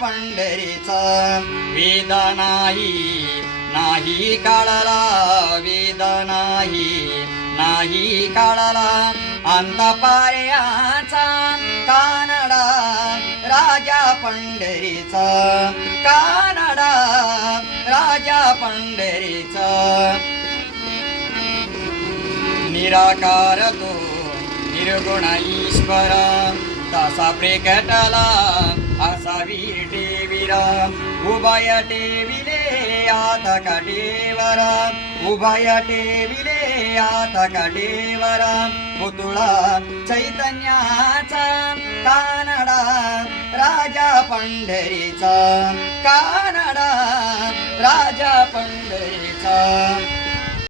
पंढरीचा वेद नाही काळाला वेद नाही काळाला अंतपार्याचा कानडा राजा पंढरीचा कानडा राजा पंढरीचा निराकार तो निर्गुण ईश्वर तसा प्रकटला असा वीर टेविरा उभय टेविले आत कटेवरा उभय टेविले आत कटेवरा पुतळा चैतन्याचा कानडा राजा पंढरीचा कानडा राजा पंढरीचा